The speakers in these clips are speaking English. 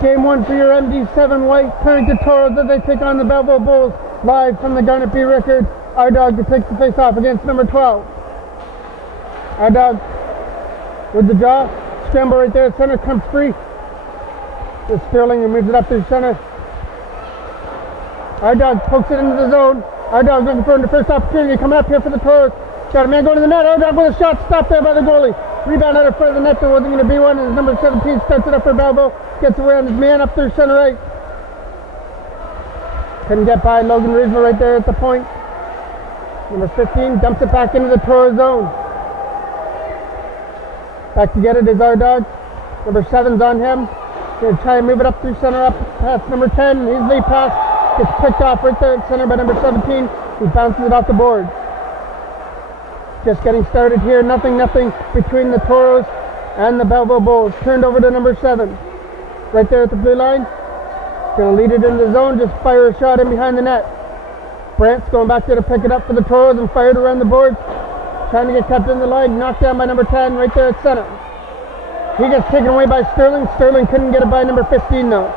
Game 1 for your MD7 White Carrington Toros as they take on the Belleville Bulls live from the Garnet B. Rickard. Our dog to take the face off against number 12. Our dog with the jaw. Scramble right there. Center comes free. It's Sterling and moves it up to the center. Our dog pokes it into the zone. Our dog looking for the first opportunity coming up here for the Toros. Got a man going to the net. Our dog with a shot stopped there by the goalie. Rebound out of front of the net. There wasn't going to be one. And number 17 starts it up for Belleville. Gets away on his man up there center right. Couldn't get by Logan Reeser right there at the point. Number 15 dumps it back into the Toros zone. Back to get it is our dog. Number 7's on him. Going to try and move it up through center up past number 10. Easily pass. Gets picked off right there at center by number 17. He bounces it off the board. Just getting started here. Nothing between the Toros and the Belleville Bulls. Turned over to number 7. Right there at the blue line. Going to lead it into the zone. Just fire a shot in behind the net. Brant's going back there to pick it up for the Toros and fired around the board. Trying to get kept in the line. Knocked down by number 10 right there at center. He gets taken away by Sterling. Sterling couldn't get it by number 15 though.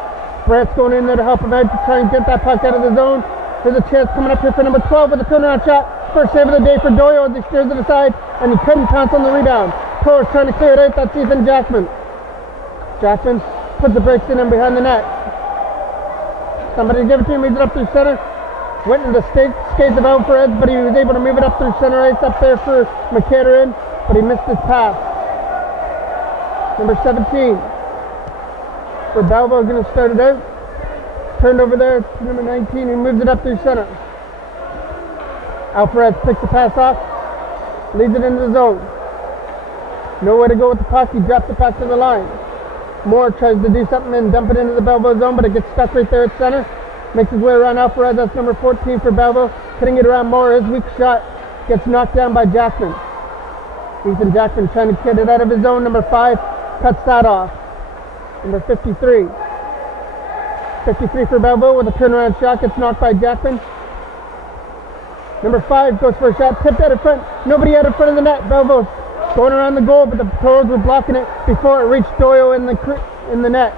Brant's going in there to help him out to try and get that puck out of the zone. There's a chance coming up here for number 12 with a turnaround shot. First save of the day for Doyle as he steers it aside, and he couldn't pounce on the rebound. Toros trying to clear it out. That's Ethan Jackman. Jackman puts the brakes in him behind the net. Somebody give it to him. Moves it up through center. Went into skates of Alvarez, but he was able to move it up through center ice up there for McCaterin, but he missed his pass. Number 17 for Belleville going to start it out. Turned over there to number 19 who moves it up through center. Alvarez picks the pass off, leads it into the zone. Nowhere to go with the puck, he drops it back to the line. Moore tries to do something and dump it into the Belleville zone, but it gets stuck right there at center. Makes his way around Alvarez, that's number 14 for Belleville. Couldn't get around Moore, his weak shot gets knocked down by Jackman. Ethan Jackman trying to get it out of his zone. Number 5 cuts that off. Number 53. 53 for Belleville with a turnaround shot, gets knocked by Jackman. Number 5 goes for a shot, tipped out in front. Nobody out in front of the net. Belleville going around the goal, but the Toros were blocking it before it reached Doyle in the net.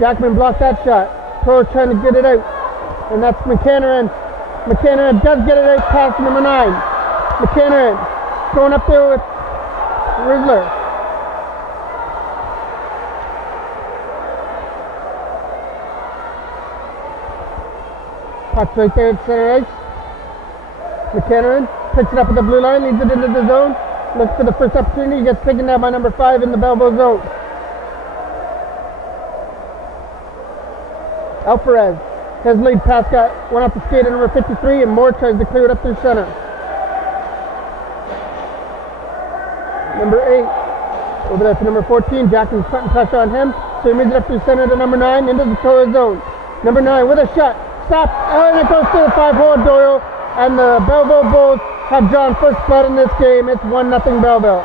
Jackman blocked that shot. Toros trying to get it out, and that's McCannaran. McCannaran does get it out past number 9. McCannaran going up there with Rizzler. Puck's right there at center ice. McCannaran picks it up at the blue line, leads it into the zone. Looks for the first opportunity, gets taken down by number 5 in the Belleville zone. Alvarez, his lead pass went off the skate at number 53, and Moore tries to clear it up through center. Number 8, over there for number 14, Jackson's putting pressure on him, so he moves it up through center to number 9, into the Toros zone. Number 9 with a shot, stop, and it goes to the 5-hole Doyle, and the Belleville Bulls have drawn first blood in this game. It's 1-0 Belleville.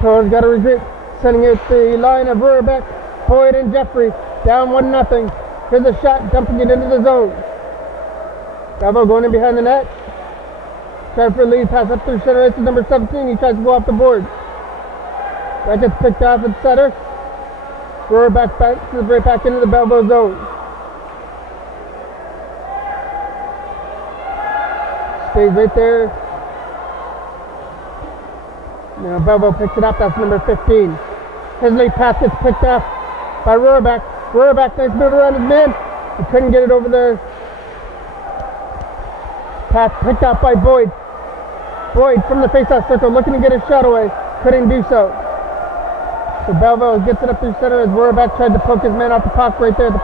Toros got to regroup, sending out the line of Rurbeck, Boyd, and Jeffrey, down 1-0. Here's a shot, dumping it into the zone. Belleville going in behind the net. Trying for a lead pass up through center ice to number 17. He tries to go off the board. That gets picked off at center. Rurbeck right back into the Belleville zone. Stays right there. Now Belleville picks it up. That's number 15. His late pass gets picked off by Rurbeck. Rurbeck, nice move around his man. He couldn't get it over there. Pass picked off by Boyd. Boyd from the faceoff circle looking to get his shot away. Couldn't do so. So Belleville gets it up through center as Rurbeck tried to poke his man off the puck right there. The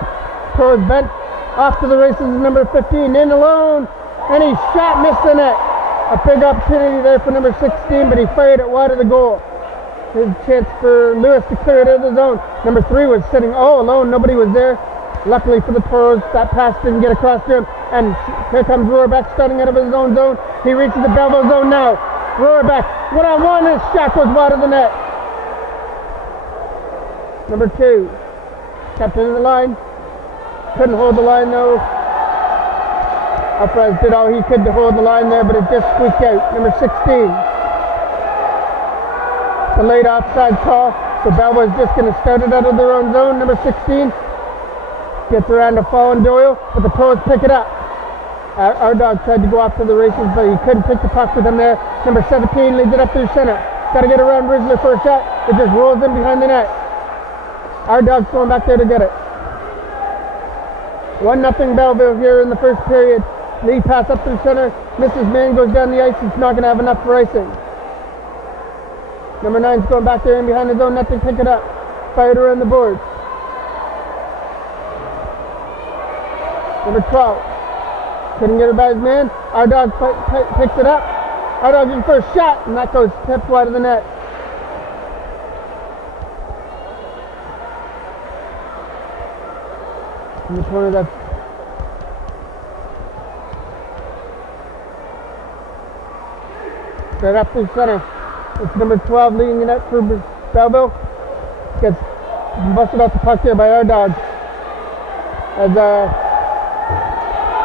Toros bent. Off to the races is number 15. In alone. And he shot, missed the net. A big opportunity there for number 16, but he fired it wide of the goal. Here's a chance for Lewis to clear it out of the zone. Number 3 was sitting all alone. Nobody was there. Luckily for the Toros, that pass didn't get across to him. And here comes Rurbeck starting out of his own zone. He reaches the Belleville zone now. Rurbeck, 1-on-1, and his shot goes wide of the net. Number 2, kept it in the line. Couldn't hold the line though. Alvarez did all he could to hold the line there, but it just squeaked out. Number 16. The late offside call. So Belleville is just going to start it out of their own zone. Number 16 gets around to Fallen Doyle, but the Toros pick it up. Our dog tried to go off to the races, but he couldn't take the puck with him there. Number 17 leads it up through center. Got to get around Rizzler for a shot. It just rolls in behind the net. Our dog's going back there to get it. 1-0 Belleville here in the first period. Lead pass up through center. Mrs. Man goes down the ice. He's not going to have enough for icing. Number 9's going back there in behind his own net to pick it up. Fired around the boards. Number 12. Couldn't get it by his man. Our dog picks it up. Our dog in for a shot, and that goes tipped wide of the net. In the corner, that's right up through center. It's number 12 leading the net for Belleville. Gets busted off the puck here by our dog. As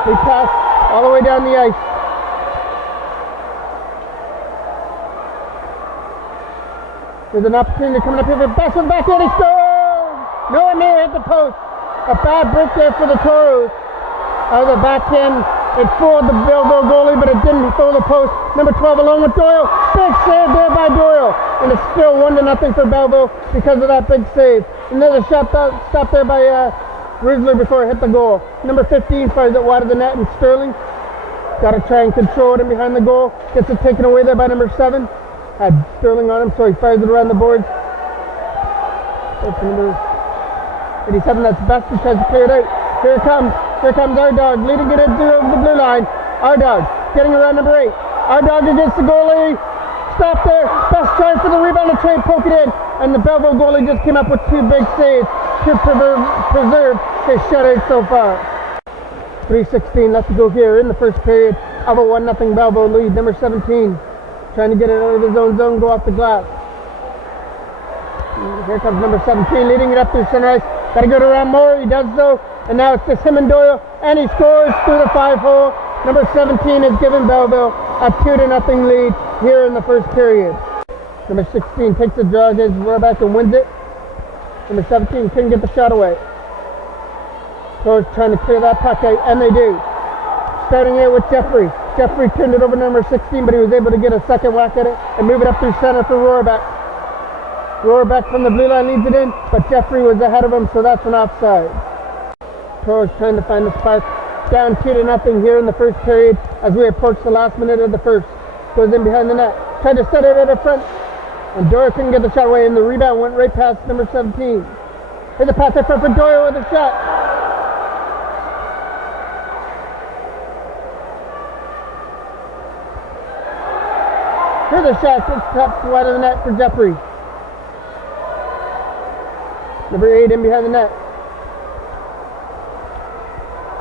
they pass all the way down the ice. There's an opportunity coming up here for best one back in. He scores! No one there hit the post. A bad break there for the Toros. The backhand, it fooled the Belleville goalie, but it didn't fool the post. Number 12 along with Doyle. Big save there by Doyle. And it's still 1-0 for Belleville because of that big save. Another shot stopped there by Rizzler before it hit the goal. Number 15 fires it wide of the net, and Sterling got to try and control it in behind the goal. Gets it taken away there by number 7. Had Sterling on him, so he fires it around the boards. That's number 87, that's best. He tries to clear it out. Here comes our dog, leading it into the blue line. Our dog getting around number 8. Our dog against the goalie. Stop there. Best try for the rebound to try and poke it in. And the Belleville goalie just came up with 2 big saves to preserve his shutout so far. 3:16 left to go here in the first period of a 1-0 Belleville lead. Number 17 trying to get it out of his own zone, go off the glass. Here comes number 17 leading it up through center ice. Got to go around more. He does so. And now it's just him and Doyle. And he scores through the 5-hole. Number 17 has given Belleville a 2-0 lead here in the first period. Number 16 takes the draw against Rohrbeck and wins it. Number 17 couldn't get the shot away. Toros trying to clear that puck out, and they do. Starting it with Jeffrey. Jeffrey turned it over to number 16, but he was able to get a second whack at it and move it up through center for Rohrbeck. Rohrbeck from the blue line leads it in, but Jeffrey was ahead of him, so that's an offside. Toros trying to find the spark. Down 2-0 here in the first period as we approach the last minute of the first. Goes in behind the net. Tried to set it at the front, and Doyle couldn't get the shot away, and the rebound went right past number 17. Here's the pass up front for Doyle with a shot. Here's a shot, gets tapped wide of the net for Jeffrey. Number 8 in behind the net.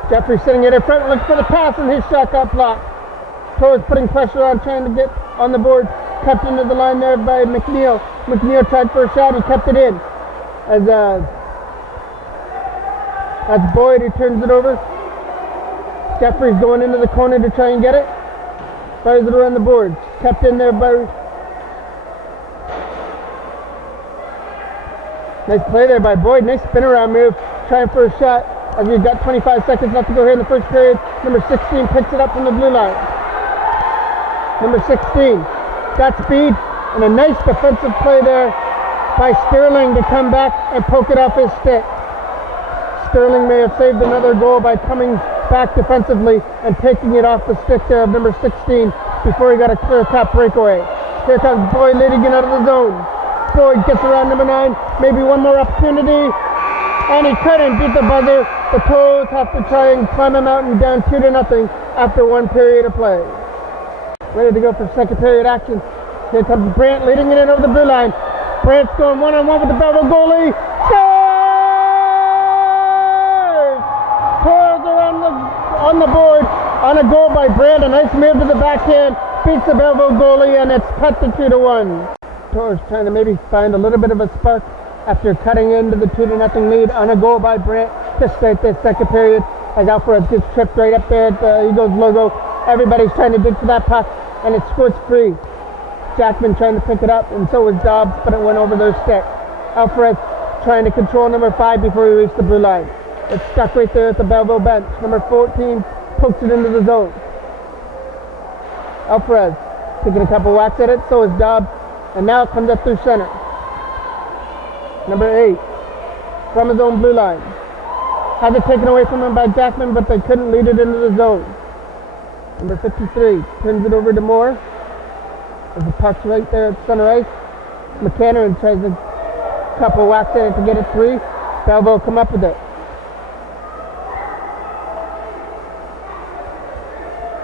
Jeffrey sitting it in front, looks for the pass, and his shot got blocked. Toros putting pressure on, trying to get on the board. Kept into the line there by McNeil. McNeil tried for a shot, he kept it in. As that's Boyd who turns it over. Jeffrey's going into the corner to try and get it. Fires it around the board. Kept in there by... Nice play there by Boyd. Nice spin around move. Trying for a shot. As we've got 25 seconds left to go here in the first period. Number 16 picks it up from the blue line. Number 16 got speed and a nice defensive play there by Sterling to come back and poke it off his stick. Sterling may have saved another goal by coming back defensively and taking it off the stick there of number 16 before he got a clear-cut breakaway. Here comes Boyd leading it out of the zone. Boyd gets around number 9. Maybe one more opportunity. And he couldn't beat the buzzer. The Toros have to try and climb him out and down 2-0 after one period of play. Ready to go for second period action. Here comes Brandt leading it in over the blue line. Brandt's going one-on-one with the Belleville goalie. Scores! Toros are on the board on a goal by Brandt. A nice move to the backhand. Beats the Belleville goalie, and it's cut to 2-1. Toros trying to maybe find a little bit of a spark after cutting into the 2-0 lead on a goal by Brandt to start this second period. As Alfred gets tripped right up there at the Eagles logo. Everybody's trying to dig for that puck, and it squirts free. Jackman trying to pick it up, and so was Dobbs, but it went over their stick. Alvarez trying to control number 5 before he reached the blue line. It's stuck right there at the Belleville bench. Number 14 pokes it into the zone. Alvarez taking a couple whacks at it, so is Dobbs, and now it comes up through center. Number 8 from his own blue line. Has it taken away from him by Jackman, but they couldn't lead it into the zone. Number 53 turns it over to Moore. As the puck's right there at center ice. McHenry tries a couple whacks at it to get it free. Belleville come up with it.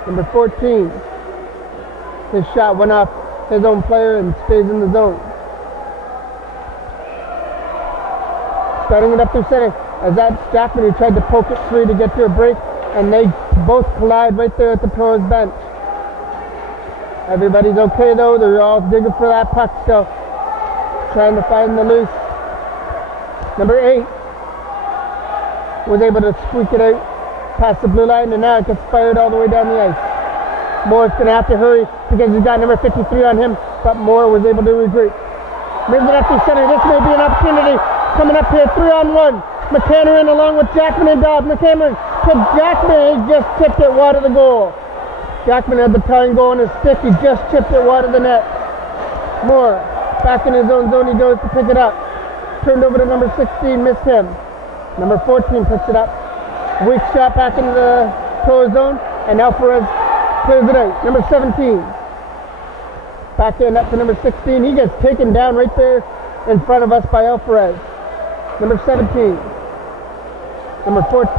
Number 14. His shot went off his own player and stays in the zone. Starting it up through center. As that's Jackman who tried to poke it free to get to a break, and they both collide right there at the Toros bench. Everybody's okay though, they're all digging for that puck still, trying to find the loose. Number 8 was able to squeak it out past the blue line, and now it gets fired all the way down the ice. Moore's going to have to hurry because he's got number 53 on him, but Moore was able to regroup. Moves it up to center, this may be an opportunity. Coming up here, 3-on-1. McHenry along with Jackman and Dobbs. McHenry to Jackman, he just tipped it wide of the goal. Jackman had the tying goal on his stick, he just chipped it wide of the net. Moore, back in his own zone, he goes to pick it up. Turned over to number 16, missed him. Number 14 picks it up. Weak shot back into the Toros zone, and Alvarez clears it out. Number 17. Back in up to number 16, he gets taken down right there in front of us by Alvarez. Number 17. Number 14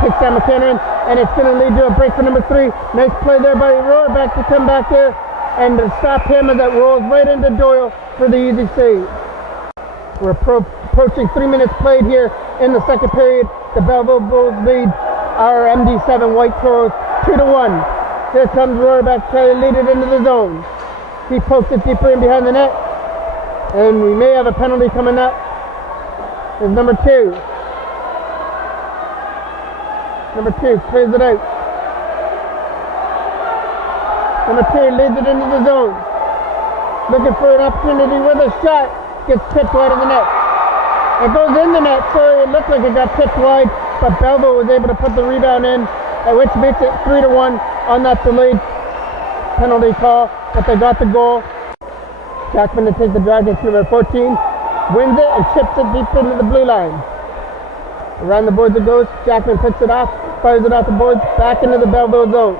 picks down McHenry, and it's going to lead to a break for number 3. Nice play there by Rohrbeck to come back there and to stop him as it rolls right into Doyle for the easy save. We're approaching 3 minutes played here in the second period. The Belleville Bulls lead our MD7 White Toros 2-1. Here comes Rohrbeck trying to lead it into the zone. He pokes it deeper in behind the net, and we may have a penalty coming up. There's number 2. Number 2 clears it out. Number 2 leads it into the zone. Looking for an opportunity with a shot. Gets tipped wide of the net. It goes in the net, so it looked like it got tipped wide, but Belleville was able to put the rebound in, which makes it 3-1 on that delayed penalty call, but they got the goal. Jackman to take the drag against number 14. Wins it and chips it deep into the blue line. Around the boards it goes. Jackman picks it off, fires it off the boards, back into the Belleville zone.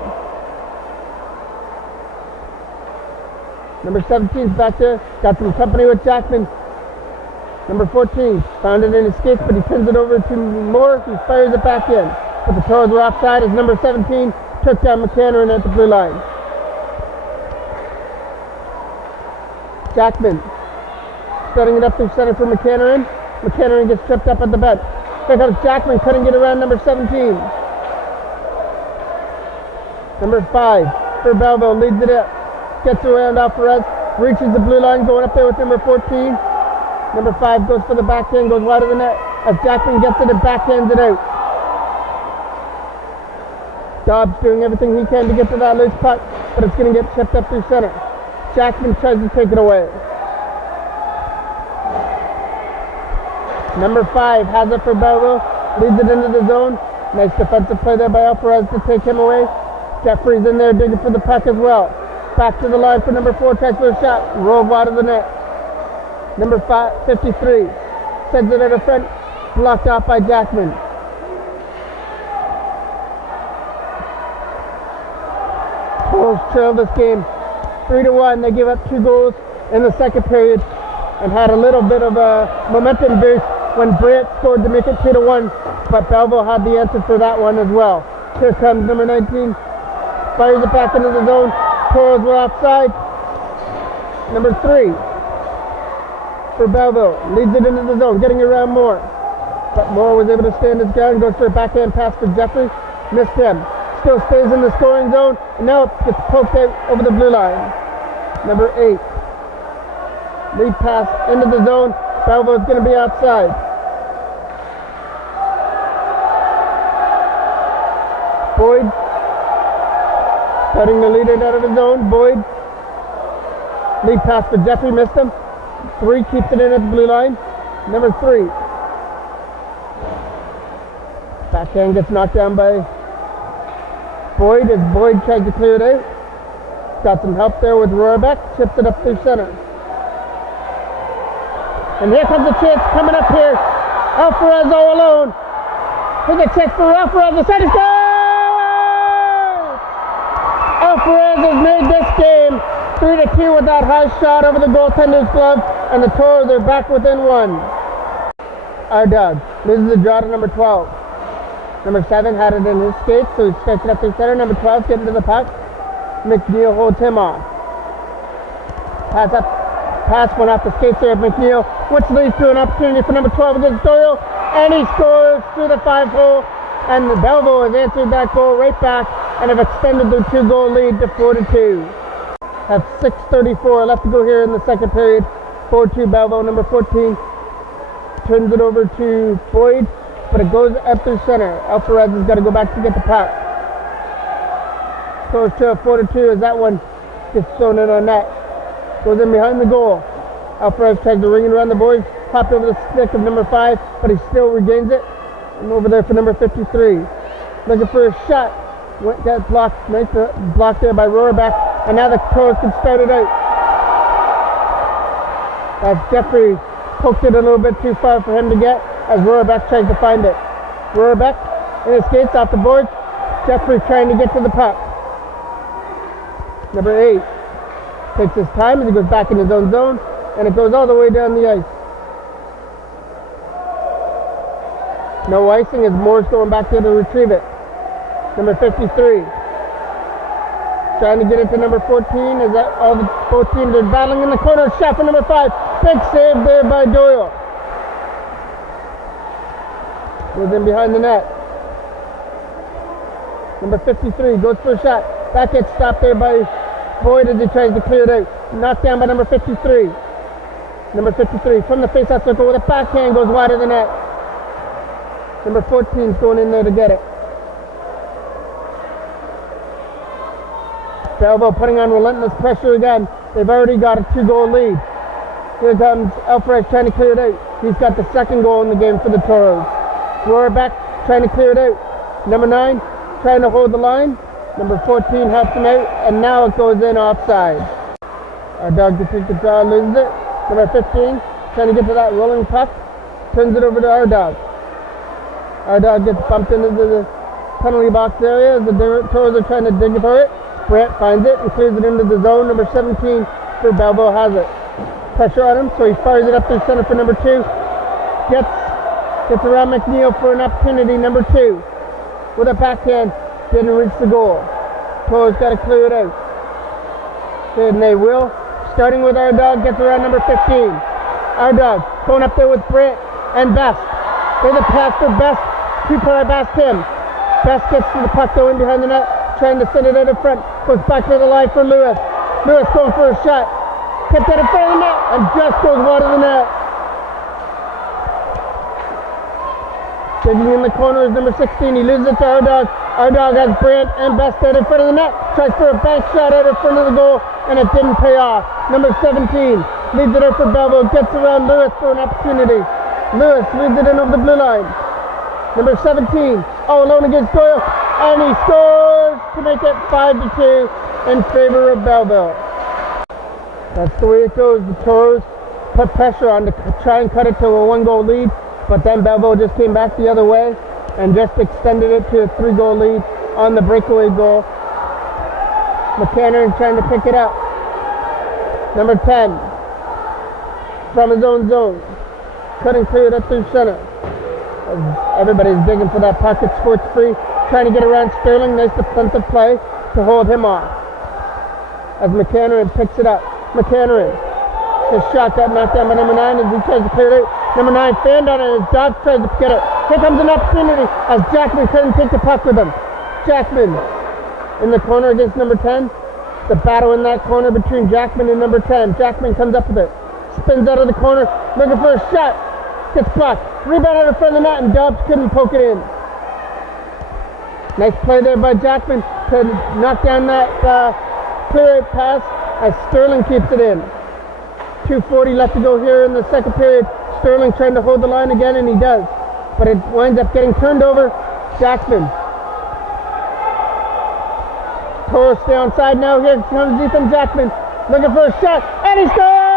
Number 17's back there, got some company with Jackman. Number 14 found it in his skates, but he pins it over to Moore. He fires it back in. But the Toros were offside as number 17 took down McHenry at the blue line. Jackman setting it up through center for McHenry. McHenry gets tripped up at the bench. Here comes Jackman, couldn't get around number 17. Number 5 for Belleville leads it up. Gets around Alvarez, reaches the blue line, going up there with number 14. Number 5 goes for the backhand, goes wide of the net. As Jackman gets it and backhands it out. Dobbs doing everything he can to get to that loose puck, but it's going to get chipped up through center. Jackman tries to take it away. Number 5 has it for Belleville, leads it into the zone. Nice defensive play there by Alvarez to take him away. Jeffrey's in there digging for the puck as well. Back to the line for number 4, tries for a shot, rolled wide of the net. Number 53 sends it at the front, blocked off by Jackman. Toros trail this game 3-1. They give up 2 goals in the second period and had a little bit of a momentum boost when Brant scored to make it 2-1, but Belleville had the answer for that one as well. Here comes number 19, fires it back into the zone. Toros were offside. Number 3 for Belleville leads it into the zone, getting around Moore. But Moore was able to stand his ground, goes for a backhand pass for Jeffrey, missed him. Still stays in the scoring zone, and now it gets poked out over the blue line. Number 8. Lead pass into the zone. Belleville's going to be outside. Boyd cutting the lead out of his zone. Boyd. Lead pass for Jeffrey, missed him. 3 keeps it in at the blue line. number 3. Backhand gets knocked down by Boyd as Boyd tries to clear it out. Got some help there with Rohrbeck, chips it up through center. And here comes a chance coming up here. Alvarez all alone. Here's a chance for Alvarez, the center goal! Alvarez has made this game 3-2 with that high shot over the goaltender's glove, and the Toros are back within 1. Our Doug loses the draw to number 12. Number 7 had it in his skates, so he stretched it up through center. Number 12 getting to the puck. McNeil holds him off. Pass went off the skates there of McNeil, which leads to an opportunity for number 12 against Doyle, and he scores through the 5-hole, and Belleville has answered that goal right back and have extended their 2-goal lead to 4-2. Have 6:34 left to go here in the second period. 4-2 Belleville. Number 14 turns it over to Boyd, but it goes up through center. Alvarez has got to go back to get the puck. Goes to a 4-2 as that one gets thrown in on net. Goes in behind the goal. Alvarez tries to ring it around the boards. Popped over the stick of number 5, but he still regains it. And over there for number 53. Looking for a shot. Got blocked. Nice blocked there by Rohrbeck. And now the Toros can start it out. As Jeffrey poked it a little bit too far for him to get, as Rohrbeck tries to find it. Rohrbeck in his skates off the boards. Jeffrey trying to get to the puck. Number 8 takes his time as he goes back in his own zone, and it goes all the way down the ice. No icing as Moore's going back there to retrieve it. Number 53 trying to get it to number 14 as both teams are battling in the corner. Shot for number 5. Big save there by Doyle. Goes in behind the net. Number 53 goes for a shot. That gets stopped there by Boyd as he tries to clear it out. Knocked down by number 53. Number 53 from the faceoff circle with a backhand goes wide of the net. Number 14 is going in there to get it. Belleville putting on relentless pressure again. They've already got a 2-goal lead. Here comes Alvarez trying to clear it out. He's got the second goal in the game for the Toros. Rohrbeck trying to clear it out. Number 9 trying to hold the line. Number 14 helps him out, and now it goes in offside. Our dog defeats the draw, loses it. Number 15 trying to get to that rolling puck. Turns it over to our dog. Our dog gets bumped into the penalty box area as the Toros are trying to dig for it. Brant finds it and clears it into the zone. Number 17 for Belleville has it. Pressure on him, so he fires it up through center for number 2. Gets around McNeil for an opportunity. Number 2 with a backhand. Didn't reach the goal. Toros got to clear it out. And they will. Starting with our dog, gets around number 15. Our dog going up there with Brant and Best. There's a pass for Best. 2-player past him. Best gets to the puck going behind the net, trying to send it out in front. Goes back to the line for Lewis. Lewis going for a shot. Kept that in front of the net and just goes wide of the net. Digging in the corner is number 16. He loses it to our dog. Our dog has Brant and Best out in front of the net. Tries for a bank shot out in front of the goal, and it didn't pay off. Number 17 leads it out for Belleville. Gets around Lewis for an opportunity. Lewis leads it in over the blue line. Number 17 all alone against Doyle, and he scores to make it 5-2 in favor of Belleville. That's the way it goes. The Toros put pressure on to try and cut it to a 1-goal lead, but then Belleville just came back the other way and just extended it to a 3-goal lead on the breakaway goal. McCannon trying to pick it up. Number 10 from his own zone. Couldn't clear it up through center. Everybody's digging for that pocket. Sports free. Trying to get around Sterling. Nice defensive play to hold him off. As McCannon picks it up. McCannon. His shot got knocked down by number 9 as he tries to clear it out. Number 9 fanned on it as Dodge tries to get it. Here comes an opportunity as Jackman couldn't take the puck with him. Jackman in the corner against number 10. The battle in that corner between Jackman and number 10. Jackman comes up with it. Spins out of the corner. Looking for a shot. Gets blocked. Rebound out in front of the net and Dobbs couldn't poke it in. Nice play there by Jackman to knock down that clear out pass as Sterling keeps it in. 2:40 left to go here in the second period. Sterling trying to hold the line again, and he does. But it winds up getting turned over. Jackman. Toros stay on side now. Here comes Ethan Jackman. Looking for a shot. And he scores!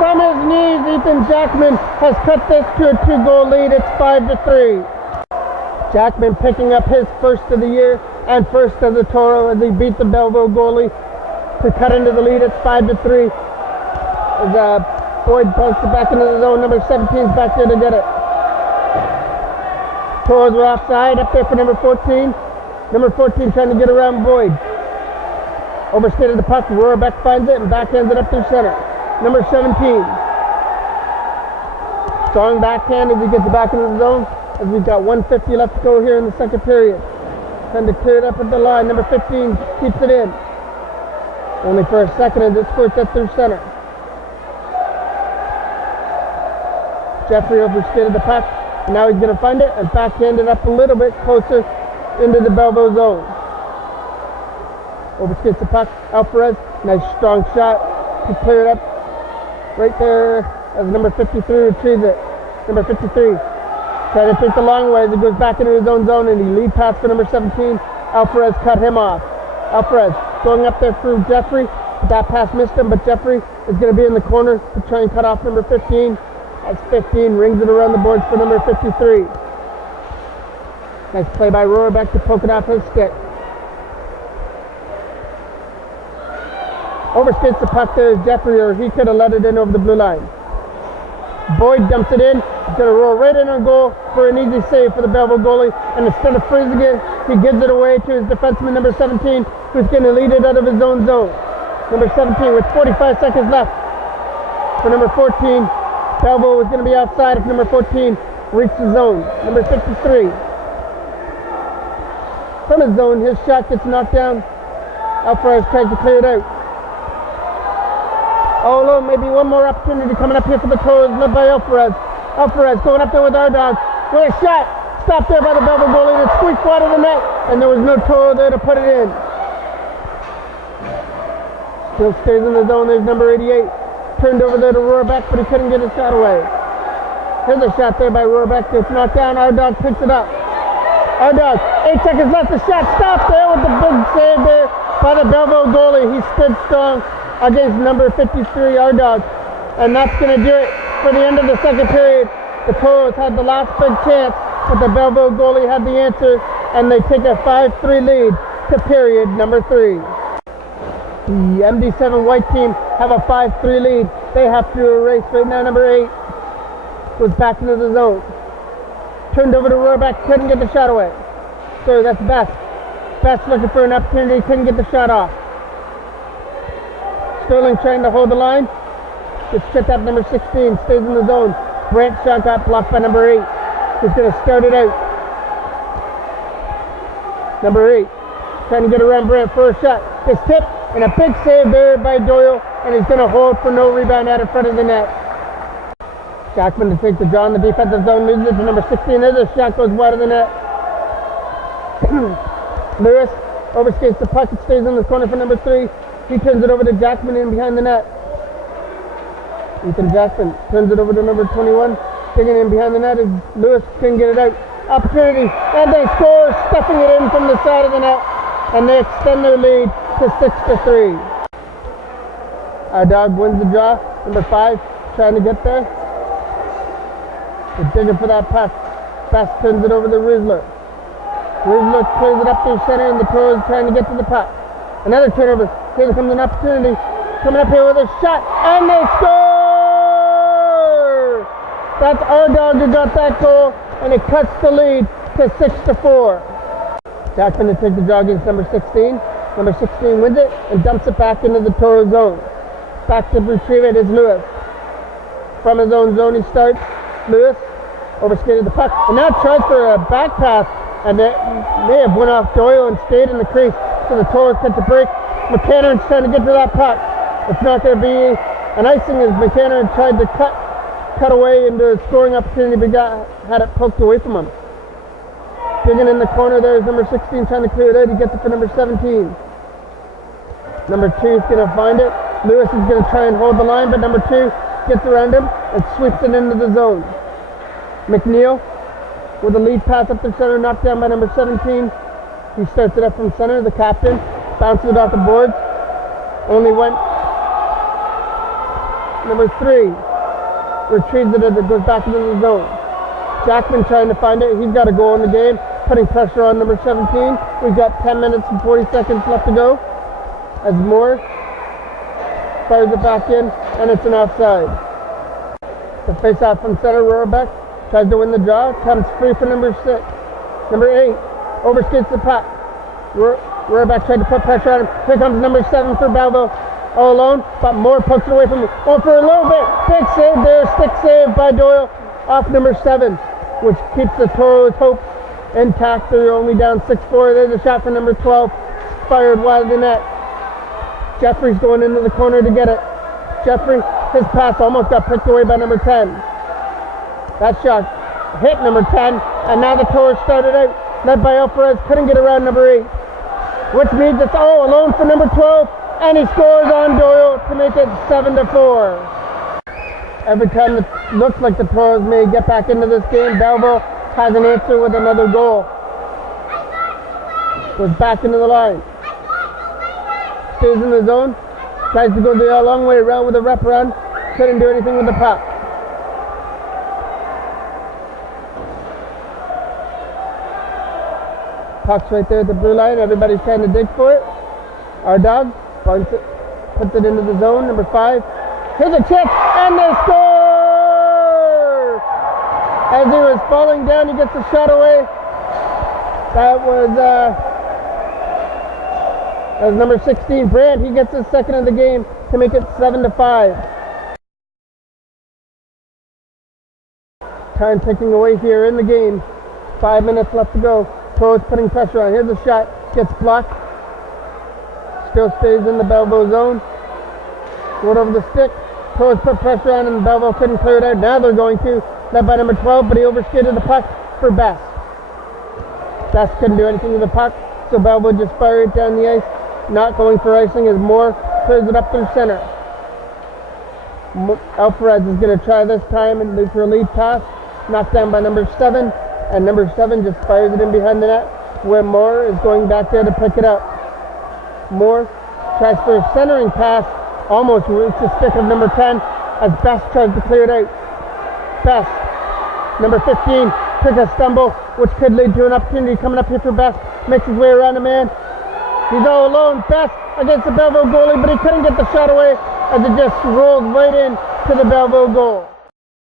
From his knees, Ethan Jackman has cut this to a 2-goal lead. It's 5-3. Jackman picking up his first of the year and first as a Toro as he beat the Belleville goalie to cut into the lead. It's 5-3. As Boyd bounced it back into the zone. Number 17's back there to get it. Toros were offside. Up there for number 14. Number 14 trying to get around Boyd. Overskated the puck. Rohrbeck finds it and backhands it up through center. Number 17. Strong backhand as he gets back into the zone. As we've got 1:50 left to go here in the second period. Trying to clear it up at the line. Number 15 keeps it in. Only for a second as it squirts up through center. Jeffrey overskated the puck. And now he's going to find it and backhand it up a little bit closer into the Belleville zone. Overskates the puck. Alvarez, nice strong shot to clear it up right there as number 53 retrieves it. Number 53 trying to take the long way as he goes back into his own zone, and he lead pass for number 17. Alvarez cut him off. Alvarez going up there through Jeffrey. That pass missed him, but Jeffrey is going to be in the corner to try and cut off number 15. As 15 rings it around the boards for number 53. Nice play by Rohrbeck to poke it off his stick. Overskates the puck there is Jeffrey, or he could have let it in over the blue line. Boyd dumps it in. He's going to roll right in on goal for an easy save for the Belleville goalie. And instead of freezing it, he gives it away to his defenseman, number 17, who's going to lead it out of his own zone. Number 17 with 45 seconds left for number 14. Belleville was going to be outside if number 14 reached the zone. Number 53. From his zone, his shot gets knocked down. Alvarez tries to clear it out. Oh no, maybe one more opportunity coming up here for the Toros, led by Alvarez. Alvarez going up there with our dog. With a shot. Stopped there by the Belleville goalie and it squeaked wide of the net. And there was no Toro there to put it in. Still stays in the zone. There's number 88. Turned over there to Rohrbeck, but he couldn't get his shot away. Here's a shot there by Rohrbeck. It's knocked down. Our dog picks it up. Our dog. 8 seconds left. The shot stopped there with the big save there by the Belleville goalie. He stood strong against number 53, our dog. And that's going to do it for the end of the second period. The Toros had the last big chance, but the Belleville goalie had the answer, and they take a 5-3 lead to period number 3. The MD7 white team have a 5-3 lead. They have to erase right now. Number 8 goes back into the zone. Turned over to Rohrbeck, couldn't get the shot away. So that's Best. Best looking for an opportunity, couldn't get the shot off. Sterling trying to hold the line. Gets tripped up number 16, stays in the zone. Brant's shot got blocked by number 8. He's going to start it out. Number 8 trying to get around Brant for a shot. It's tipped, and a big save there by Doyle, and he's going to hold for no rebound out in front of the net. Jackman to take the draw in the defensive zone, moves it to number 16. There's a shot, goes wide of the net. Lewis overskates the puck, it stays in the corner for number 3. He turns it over to Jackman in behind the net. Ethan Jackman turns it over to number 21. Digging in behind the net as Lewis can get it out. Opportunity, and they score, stuffing it in from the side of the net. And they extend their lead to 6-3. Our dog wins the draw. Number 5 trying to get there. They're digging for that puck. Best turns it over to Rizzler. Rizzler clears it up through center, and the Toros trying to get to the puck. Another turnover. Here comes an opportunity. Coming up here with a shot, and they score! That's our dog who got that goal, and it cuts the lead to 6-4. Jackman to take the draw against number 16. Number 16 wins it and dumps it back into the Toro zone. Back to retrieve it is Lewis. From his own zone he starts. Lewis overskated the puck and now tries for a back pass, and it may have went off Doyle and stayed in the crease. So the Toros get the break. McCannern's trying to get to that puck. It's not going to be an icing as McCanner tried to cut away into a scoring opportunity, but had it poked away from him. Digging in the corner there is number 16 trying to clear it out. He gets it for number 17. Number 2 is going to find it. Lewis is going to try and hold the line, but number 2 gets around him and sweeps it into the zone. McNeil with a lead pass up the center, knocked down by number 17. He starts it up from center, the captain, bounces it off the boards. Only went number 3. Retrieves it as it goes back into the zone. Jackman trying to find it. He's got a goal in the game, putting pressure on number 17. We've got 10 minutes and 40 seconds left to go. As Moore fires it back in, and it's an offside. The face-off from center, Rohrbeck tries to win the draw, comes free for number 6. Number 8 overskates the puck. Rohrbeck tried to put pressure on him. Here comes number 7 for Belleville. All alone, but Moore pokes it away from him. Oh, for a little bit. Big save there. Stick save by Doyle off number 7, which keeps the Toros' hopes intact. They're only down 6-4. There's a shot for number 12. Fired wide of the net. Jeffrey's going into the corner to get it. Jeffrey, his pass almost got picked away by number 10. That shot hit number 10, and now the Toros started out, led by Alvarez, couldn't get around number 8. Which means it's all alone for number 12, and he scores on Doyle to make it 7-4. Every time it looks like the Toros may get back into this game, Belleville has an answer with another goal. Goes back into the line. Stays in the zone. Tries to go the long way around with a wraparound. Couldn't do anything with the puck. Puck's right there at the blue line. Everybody's trying to dig for it. Our dog puts it into the zone. Number 5. Here's a chip, and they score! As he was falling down, he gets the shot away. That was number 16, Brandt. He gets his second of the game to make it 7-5. Time ticking away here in the game. 5 minutes left to go. Toros putting pressure on. Here's a shot. Gets blocked. Still stays in the Belleville zone. Going over the stick. Toros put pressure on and Belleville couldn't clear it out. Now they're going to. Led by number 12, but he overskated the puck for Best. Best couldn't do anything with the puck, so Belleville just fired it down the ice. Not going for icing as Moore clears it up through center. Alvarez is going to try this time and look for a lead pass. Knocked down by number 7, and number 7 just fires it in behind the net, where Moore is going back there to pick it up. Moore tries for a centering pass, almost reaches the stick of number 10 as Best tries to clear it out. Best, number 15, took a stumble, which could lead to an opportunity coming up here for Best. Makes his way around a man. He's all alone. Best against the Belleville goalie, but he couldn't get the shot away as it just rolled right in to the Belleville goal.